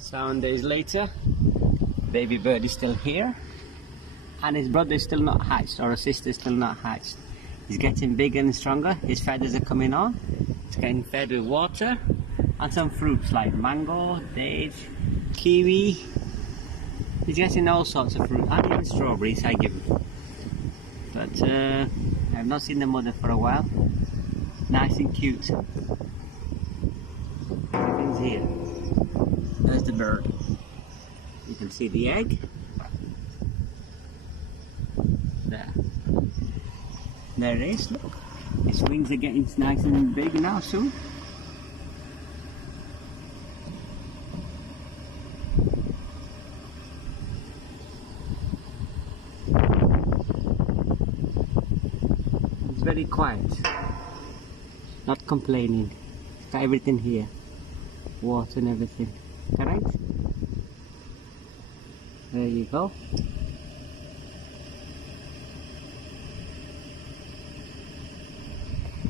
7 days later, baby bird is still here, and his brother is still not hatched, or his sister is still not hatched. He's getting bigger and stronger. His feathers are coming on. He's getting fed with water and some fruits like mango, date, kiwi. He's getting all sorts of fruit, and even strawberries I give him. But I've not seen the mother for a while. Nice and cute. Everything's here. There's the bird. You can see the egg. There. There it is, look. His wings are getting nice and big now soon. It's very quiet. Not complaining. Got everything here. Water and everything. Correct? There you go.